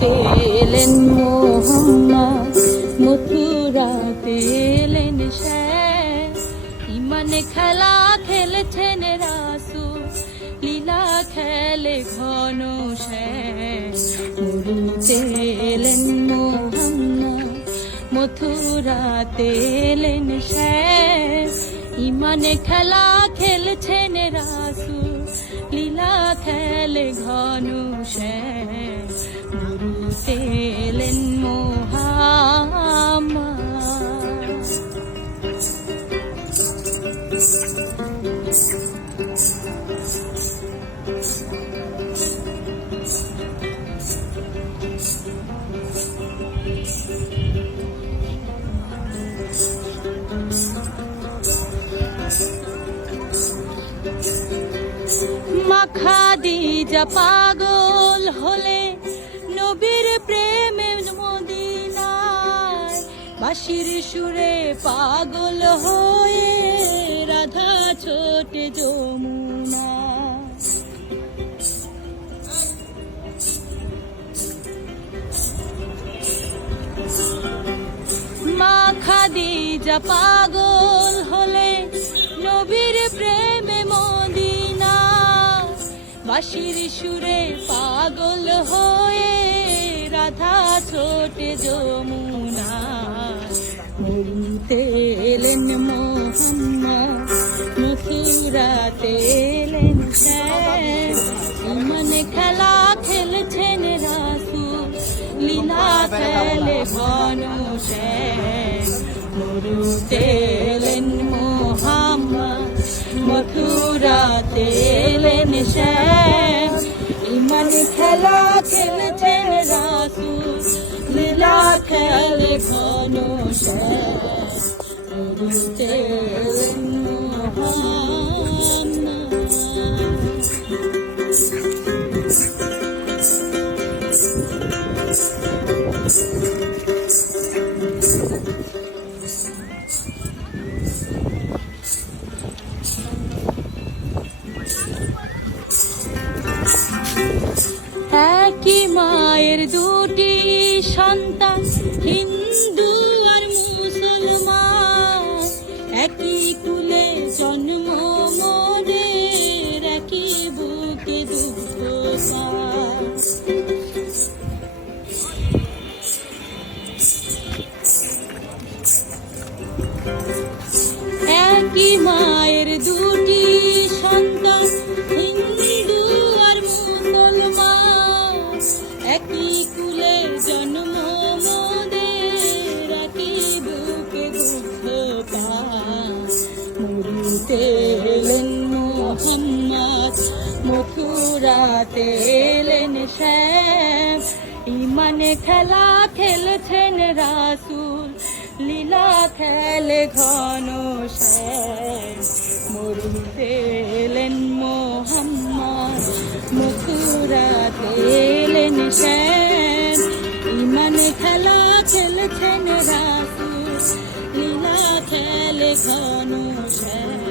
তেলেন মোহাম্মদ, মথুরাতে এলেন ইমানে খেলা খেলেছেন রাসু লীলা খেলে ঘন মরুতে এলেন মোহাম্মদ, মথুরাতে এলেন ইমানে খেলা খেলছেন ঘন মরুতে এলেন মোহাম্মদ মাখা দিজা পাগল হলে নবীর প্রেমে মদিনায় বাঁশির সুরে পাগল হয়ে রাধা ছোটে যমুনা। মা খাদিজা পাগল বাঁশির সুরে পাগল হয়ে রাধা ছোট যমুনা। মরুতে এলেন মোহাম্মা মথুরাতে এলেন মনে খেলা খেলছেন রাসু, লীলা খেলে শ্যাম। মরুতে এলেন মোহাম্মদ মথুরাতে খেলা খেলছেন রাসু লীলা খেলে ঘন শ্যাম মরুতে একই মায়ের দুটি সন্তান? হিন্দু আর মুসলমান, একই কুলে জন্ম মোদের একই বুকে দুঃখ একই মায়ের এলেন মোহাম্মদ মথুরাতে এলেন শ্যাম ইমানে খেলা খেলছেন রাসুল, লীলা খেলে ঘন শ্যাম মরুতে এলেন মোহাম্মদ, মথুরাতে এলেন শ্যাম ইমানে খেলা খেলছেন রাসুল, লীলা খেলে ঘন শ্যাম